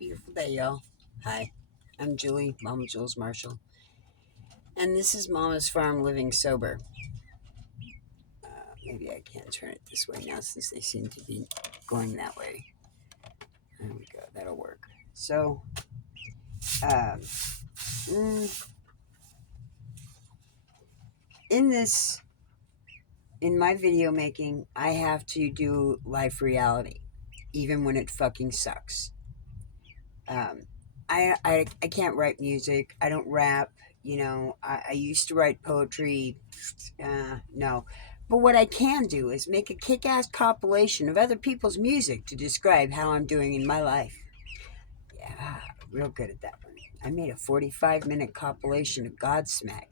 beautiful day, y'all. Hi, I'm Julie, Mama Jules Marshall, and this is Mama's Farm Living Sober. Maybe I can't turn it this way now since they seem to be going that way. There we go, that'll work. So, um, mm, in this, in my video making, I have to do life reality, even when it fucking sucks. Um, I can't write music. I don't rap. I used to write poetry. No. But what I can do is make a kick ass compilation of other people's music to describe how I'm doing in my life. Yeah, real good at that one. I made a 45-minute compilation of Godsmack,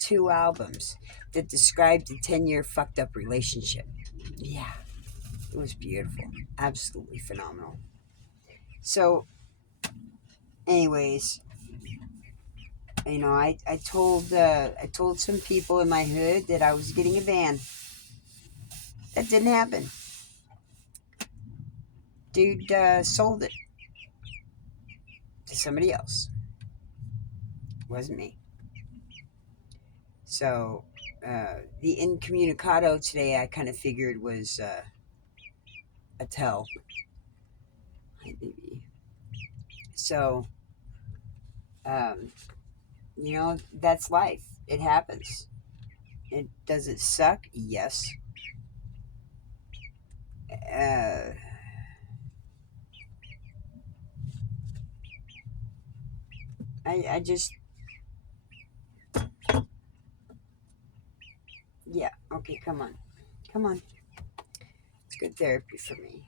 2 albums that described a 10-year fucked up relationship. Yeah, it was beautiful. Absolutely phenomenal. So, anyways, I told some people in my hood that I was getting a van. That didn't happen. Dude sold it to somebody else. It wasn't me. So the incommunicado today I kind of figured was a tell. Hi, baby. So, um, that's life. It happens. Does it suck? Yes. Uh, I just, yeah. Okay, come on. Come on. It's good therapy for me.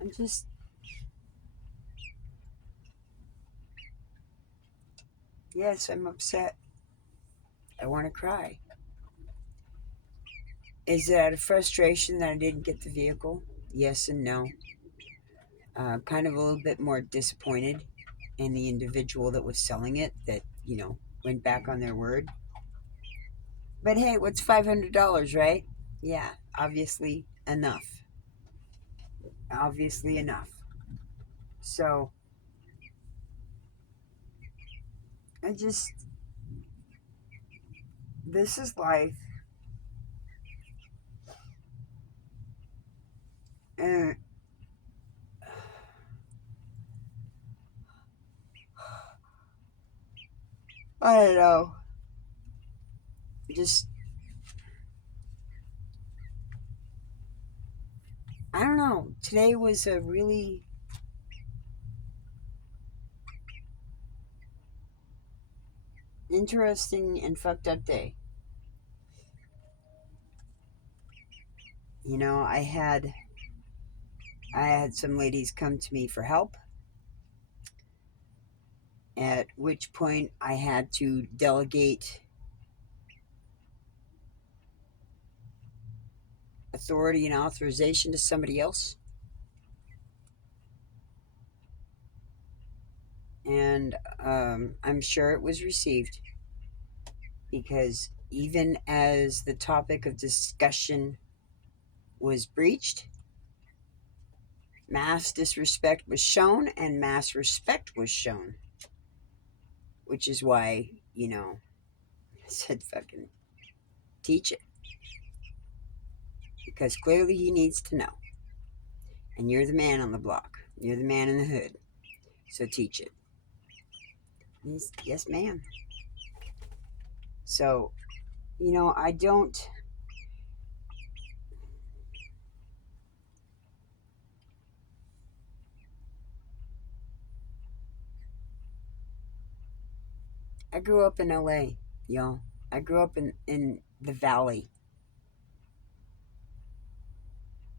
I'm just, yes, I'm upset. I want to cry. Is it out of frustration that I didn't get the vehicle? Yes and no. Kind of a little bit more disappointed in the individual that was selling it that, went back on their word. But hey, what's $500, right? Yeah, obviously enough. Obviously enough. So, I just, this is life. And I don't know. Just, I don't know. Today was a really interesting and fucked up day. I had some ladies come to me for help, at which point I had to delegate authority and authorization to somebody else. And I'm sure it was received, because even as the topic of discussion was breached, mass disrespect was shown and mass respect was shown, which is why, I said fucking teach it, because clearly he needs to know. And you're the man on the block. You're the man in the hood. So teach it. Yes, ma'am. So, I don't. I grew up in LA, y'all. I grew up in the valley.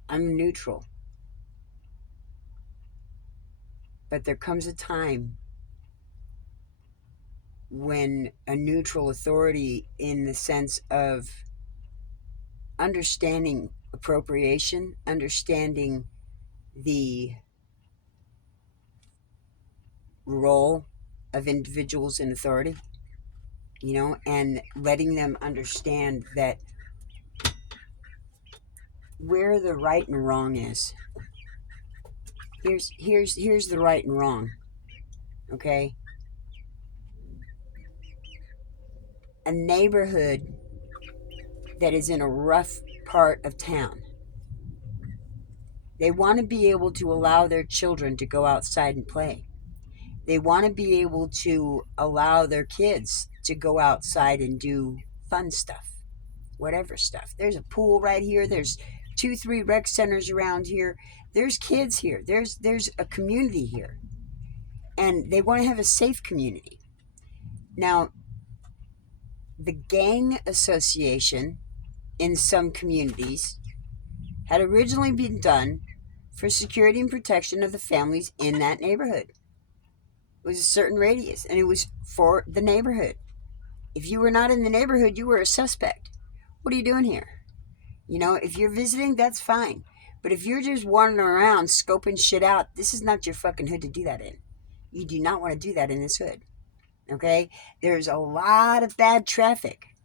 I'm neutral. But there comes a time when a neutral authority, in the sense of understanding appropriation, understanding the role of individuals in authority, and letting them understand that where the right and wrong is, Here's the right and wrong. Okay? A neighborhood that is in a rough part of town, they want to be able to allow their children to go outside and play. They want to be able to allow their kids to go outside and do fun stuff, whatever stuff. There's a pool right here. There's 2, 3 rec centers around here. There's kids here. There's a community here, and they want to have a safe community. Now, the gang association in some communities had originally been done for security and protection of the families in that neighborhood. It was a certain radius, and it was for the neighborhood. If you were not in the neighborhood, you were a suspect. What are you doing here? You know, if you're visiting, that's fine. But if you're just wandering around scoping shit out, this is not your fucking hood to do that in. You do not want to do that in this hood. Okay? There's a lot of bad traffic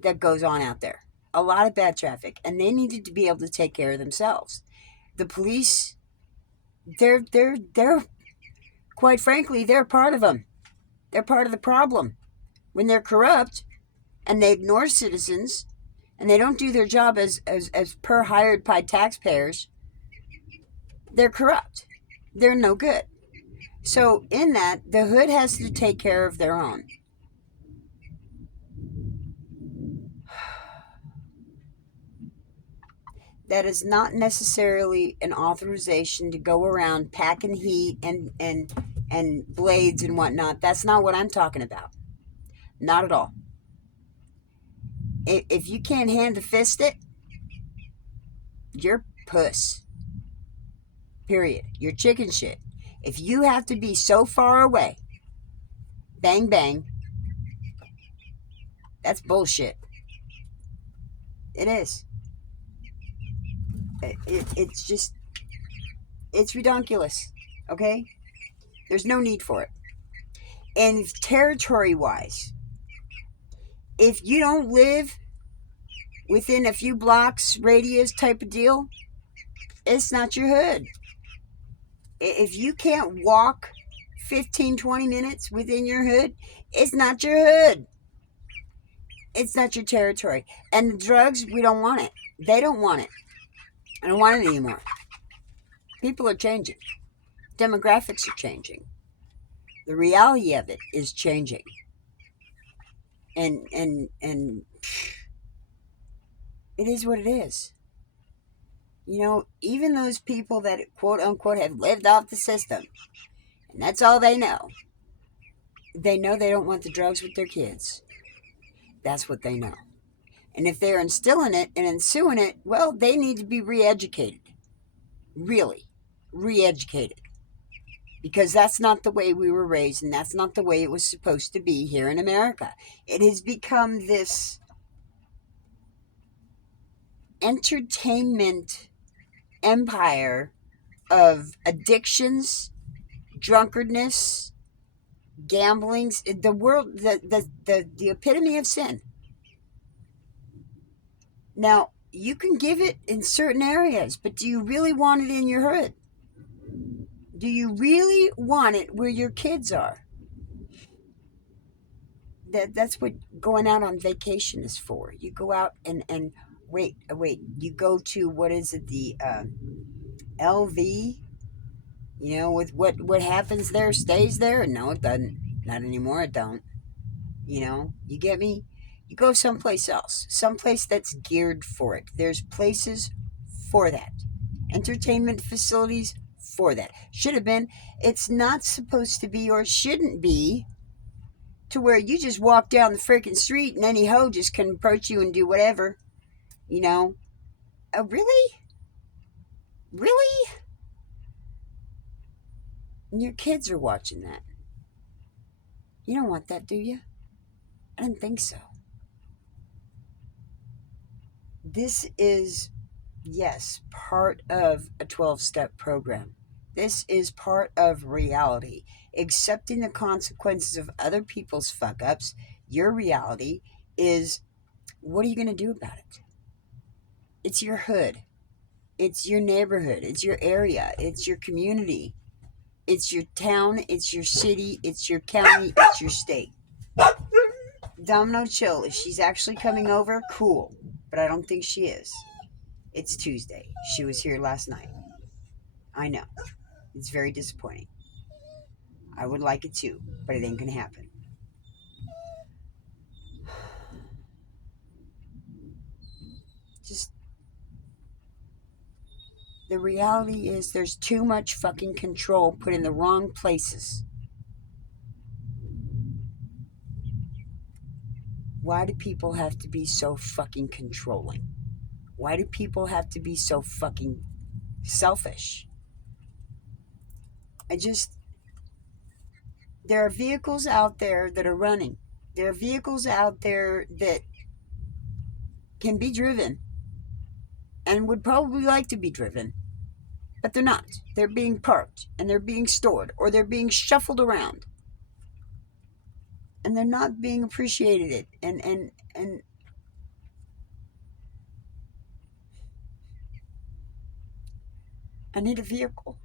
that goes on out there. A lot of bad traffic. And they needed to be able to take care of themselves. The police, they're quite frankly, they're part of them. They're part of the problem. When they're corrupt and they ignore citizens and they don't do their job as per hired by taxpayers, they're corrupt. They're no good. So in that, the hood has to take care of their own. That is not necessarily an authorization to go around packing heat and blades and whatnot. That's not what I'm talking about. Not at all. If you can't hand to fist it, you're puss. Period. You're chicken shit. If you have to be so far away, bang bang, that's bullshit. It is. It's just, it's redonkulous. Okay? There's no need for it. And territory wise, if you don't live within a few blocks radius type of deal, it's not your hood. If you can't walk 15, 20 minutes within your hood, it's not your hood. It's not your territory. And the drugs, we don't want it. They don't want it. I don't want it anymore. People are changing. Demographics are changing. The reality of it is changing. And it is what it is. You know, even those people that quote unquote have lived off the system, and that's all they know they don't want the drugs with their kids. That's what they know. And if they're instilling it and ensuing it, well, they need to be re-educated. Really, re-educated. Because that's not the way we were raised, and that's not the way it was supposed to be here in America. It has become this entertainment empire of addictions, drunkardness, gamblings, the world, the epitome of sin. Now, you can give it in certain areas, but do you really want it in your hood? Do you really want it where your kids are? That's what going out on vacation is for. You go out and wait. You go to, what is it, the LV? You know, with what happens there stays there. No, it doesn't. Not anymore. It don't. You know, you get me? You go someplace else, someplace that's geared for it. There's places for that. Entertainment facilities for that. Should have been. It's not supposed to be, or shouldn't be, to where you just walk down the freaking street and any hoe just can approach you and do whatever. You know? Really? Really? And your kids are watching that. You don't want that, do you? I didn't think so. This is, yes, part of a 12-step program. This is part of reality. Accepting the consequences of other people's fuck-ups, your reality is, what are you going to do about it? It's your hood. It's your neighborhood. It's your area. It's your community. It's your town. It's your city. It's your county. It's your state. Domino, chill. If she's actually coming over, cool. But I don't think she is. It's Tuesday. She was here last night. I know. It's very disappointing. I would like it too, but it ain't gonna happen. Just the reality is there's too much fucking control put in the wrong places. Why do people have to be so fucking controlling? Why do people have to be so fucking selfish? There are vehicles out there that are running. There are vehicles out there that can be driven and would probably like to be driven, but they're not. They're being parked and they're being stored or they're being shuffled around and they're not being appreciated. And I need a vehicle.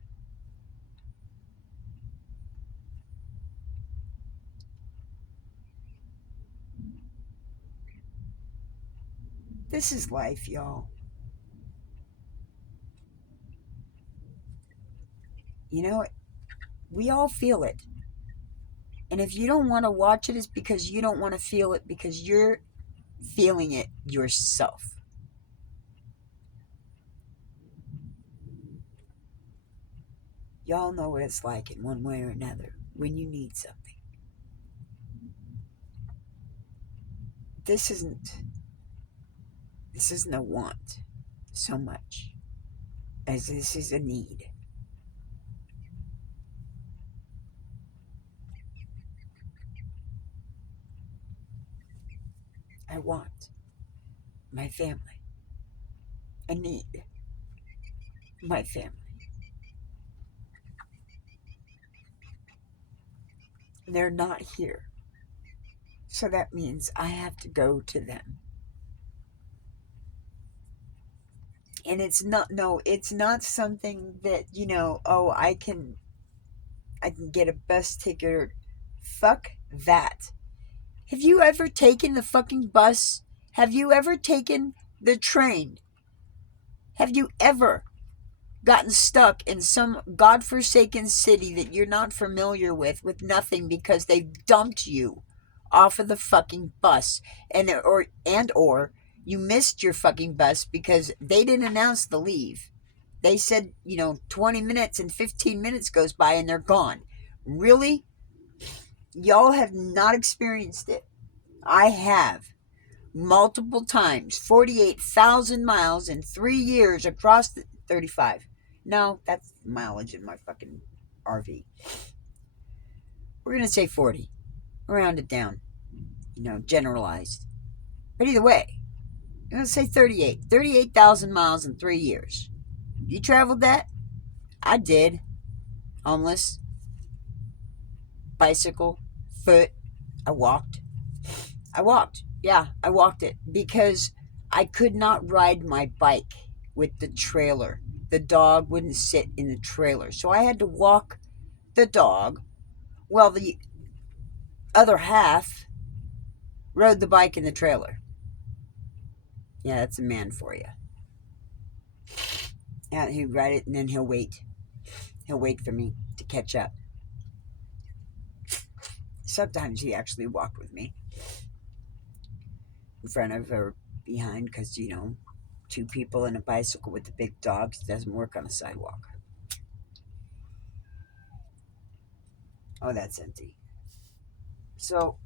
This is life, y'all. You know, we all feel it. And if you don't want to watch it, it's because you don't want to feel it because you're feeling it yourself. Y'all know what it's like in one way or another when you need something. This isn't a want so much as this is a need. I want my family. I need my family. They're not here. So that means I have to go to them. And it's not something that, oh, I can get a bus ticket. Fuck that. Have you ever taken the fucking bus? Have you ever taken the train? Have you ever gotten stuck in some godforsaken city that you're not familiar with nothing because they dumped you off of the fucking bus or you missed your fucking bus because they didn't announce the leave. They said, 20 minutes and 15 minutes goes by and they're gone. Really? Y'all have not experienced it. I have. Multiple times. 48,000 miles in 3 years across the 35. No, that's mileage in my fucking RV. We're going to say 40. Round it down. Generalized. But either way, I'm going to say 38. 38,000 miles in 3 years. You traveled that? I did. Homeless. Bicycle. Foot. I walked. Yeah, I walked it because I could not ride my bike with the trailer. The dog wouldn't sit in the trailer. So I had to walk the dog while the other half rode the bike in the trailer. Yeah, that's a man for you. Yeah, he'd ride it and then he'll wait. He'll wait for me to catch up. Sometimes he actually walked with me in front of or behind because, two people in a bicycle with the big dogs doesn't work on a sidewalk. Oh, that's empty. So,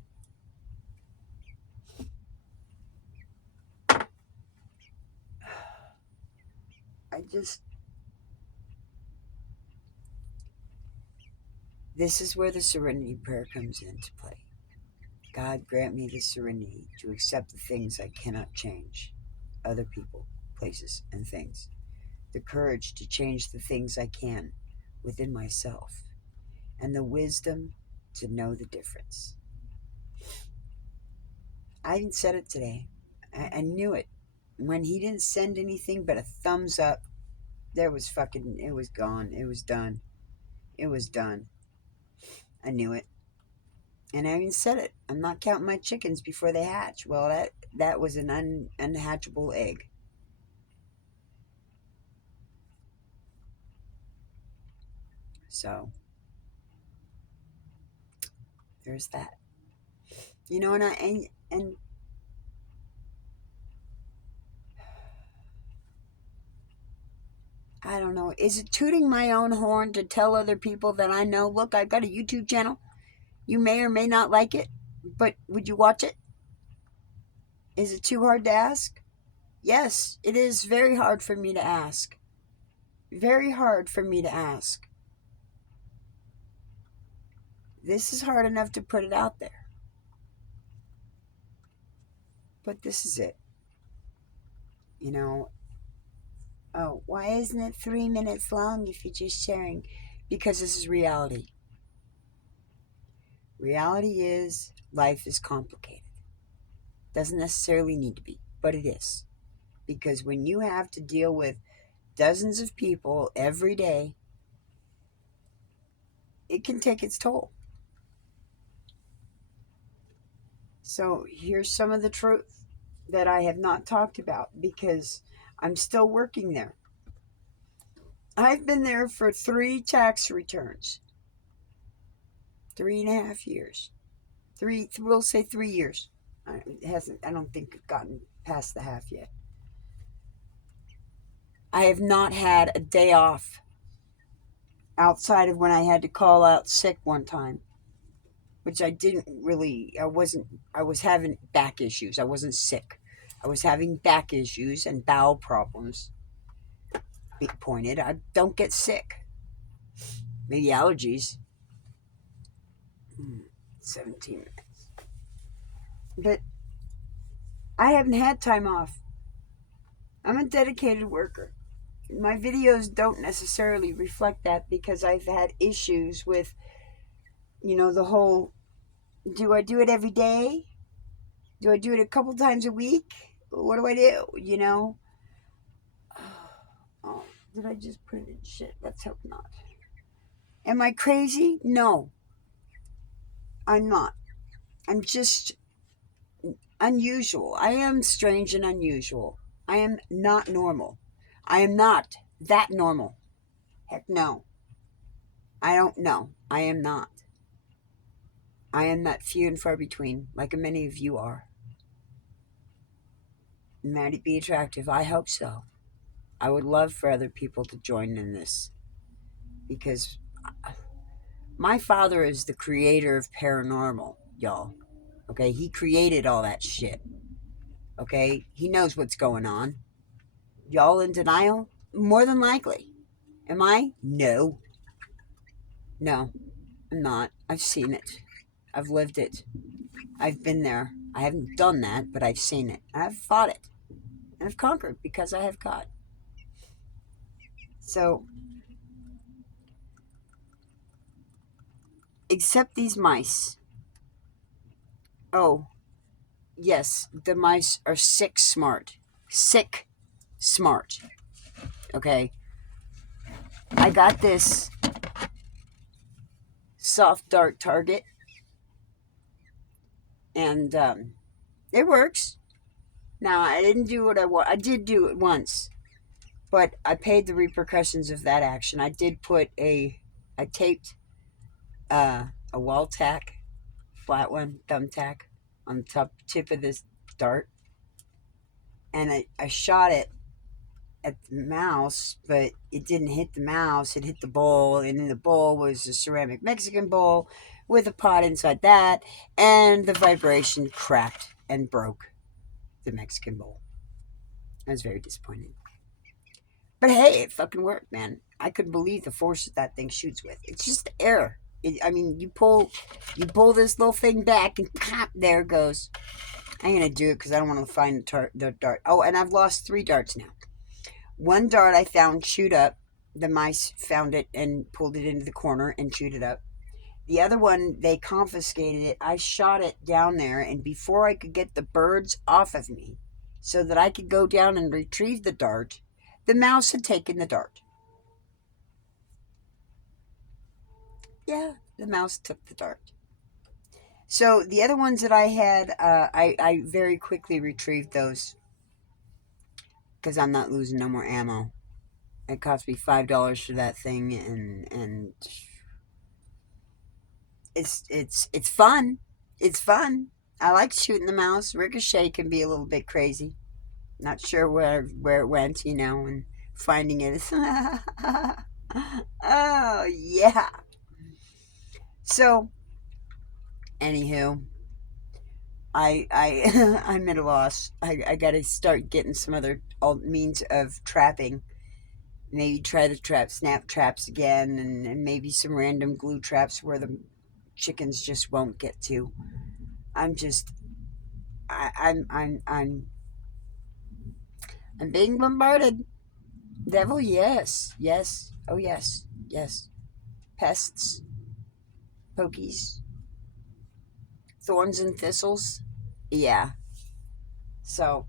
this is where the serenity prayer comes into play. God, grant me the serenity to accept the things I cannot change, other people, places, and things. The courage to change the things I can within myself, and the wisdom to know the difference. I didn't said it today. I knew it. When he didn't send anything but a thumbs up, There was fucking, it was gone. It was done. It was done. I knew it. And I even said it. I'm not counting my chickens before they hatch. Well, that was an unhatchable egg. So there's that. You know, and I don't know. Is it tooting my own horn to tell other people that I know, look, I've got a YouTube channel. You may or may not like it, but would you watch it? Is it too hard to ask? Yes, it is very hard for me to ask. Very hard for me to ask. This is hard enough to put it out there. But this is it. You know, oh, why isn't it 3 minutes long if you're just sharing? Because this is reality. Reality is life is complicated. Doesn't necessarily need to be, but it is. Because when you have to deal with dozens of people every day, it can take its toll. So here's some of the truth that I have not talked about because I'm still working there. I've been there for 3 tax returns. 3.5 years. We'll say 3 years. It hasn't, I don't think, gotten past the half yet. I have not had a day off outside of when I had to call out sick one time, which I didn't really, I was having back issues. I wasn't sick. I was having back issues and bowel problems. Be pointed. I don't get sick. Maybe allergies. 17 minutes. But I haven't had time off. I'm a dedicated worker. My videos don't necessarily reflect that because I've had issues with, the whole, do I do it every day? Do I do it a couple times a week? What do I do? Oh, did I just put it in shit? Let's hope not. Am I crazy? No, I'm not. I'm just unusual. I am strange and unusual. I am not normal. I am not that normal. Heck no. I don't know. I am not. I am that few and far between, like many of you are. Might it be attractive? I hope so. I would love for other people to join in this because my father is the creator of paranormal, y'all. Okay, he created all that shit. Okay, he knows what's going on. Y'all in denial? More than likely. Am I? No. No, I'm not. I've seen it. I've lived it. I've been there. I haven't done that, but I've seen it. I've fought it. And I've conquered because I have God. So, except these mice. Oh, yes, the mice are sick smart. Sick smart. Okay. I got this soft dart target. And it works. Now, I didn't do what I want. I did do it once. But I paid the repercussions of that action. I did put I taped a wall tack, flat one, thumbtack, on the top tip of this dart. And I shot it at the mouse, but it didn't hit the mouse. It hit the bowl, and in the bowl was a ceramic Mexican bowl with a pot inside that, and the vibration cracked and broke the Mexican bowl. I was very disappointed. But hey, it fucking worked, man. I couldn't believe the force that thing shoots with. It's just air. You pull this little thing back, and pop, there it goes. I'm gonna do it because I don't want to find the dart. Oh, and I've lost 3 darts now. One dart I found chewed up. The mice found it and pulled it into the corner and chewed it up. The other one, they confiscated it. I shot it down there, and before I could get the birds off of me so that I could go down and retrieve the dart, the mouse had taken the dart. Yeah, the mouse took the dart. So the other ones that I had, I very quickly retrieved those because I'm not losing no more ammo. It cost me $5 for that thing, and it's fun. It's fun. I like shooting the mouse. Ricochet can be a little bit crazy. Not sure where it went, and finding it. Oh yeah. So, anywho, I'm at a loss. I got to start getting some other means of trapping. Maybe try to trap snap traps again, and maybe some random glue traps where the chickens just won't get to. I'm just I'm being bombarded. Devil, yes, yes, oh yes, yes. Pests, pokies, thorns and thistles. Yeah. So,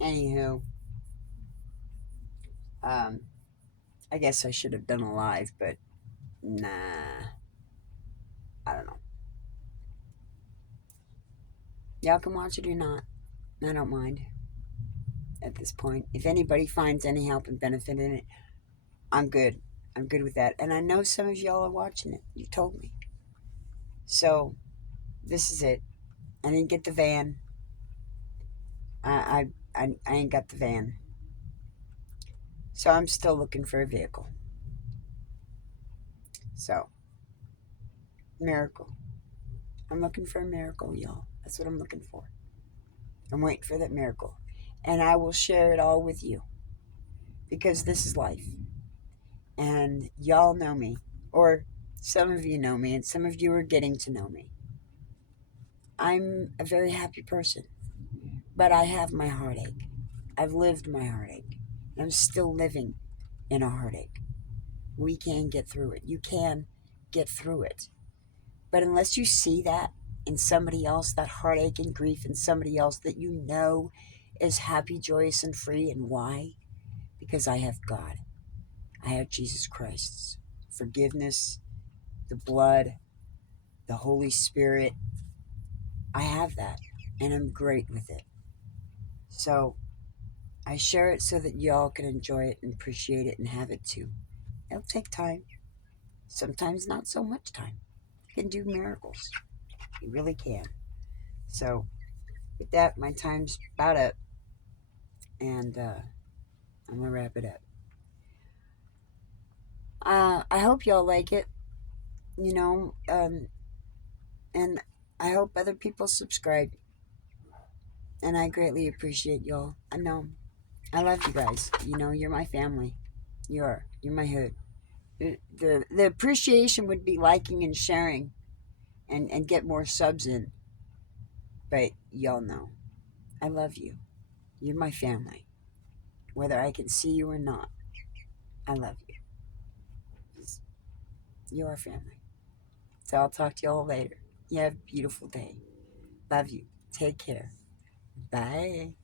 anywho, um, I guess I should have done a live, but nah, I don't know. Y'all can watch it or not. I don't mind at this point. If anybody finds any help and benefit in it, I'm good. I'm good with that. And I know some of y'all are watching it. You told me. So, this is it. I didn't get the van. I ain't got the van. So I'm still looking for a vehicle. So, miracle. I'm looking for a miracle, y'all. That's what I'm looking for. I'm waiting for that miracle. And I will share it all with you because this is life. And y'all know me. Or some of you know me, and some of you are getting to know me. I'm a very happy person, but I have my heartache. I've lived my heartache. I'm still living in a heartache. We can get through it. You can get through it. But unless you see that in somebody else, that heartache and grief in somebody else that you know is happy, joyous, and free, and why? Because I have God. I have Jesus Christ's forgiveness, the blood, the Holy Spirit. I have that, and I'm great with it. So I share it so that y'all can enjoy it and appreciate it and have it too. It'll take time. Sometimes not so much time. You can do miracles. You really can. So with that, my time's about up, and I'm gonna wrap it up. I hope y'all like it. You know, and I hope other people subscribe. And I greatly appreciate y'all. I know I love you guys. You're my family. You're my hood. The appreciation would be liking and sharing, and get more subs in. But y'all know I love you. You're my family. Whether I can see you or not, I love you. You're our family. So I'll talk to y'all later. You have a beautiful day. Love you. Take care. Bye.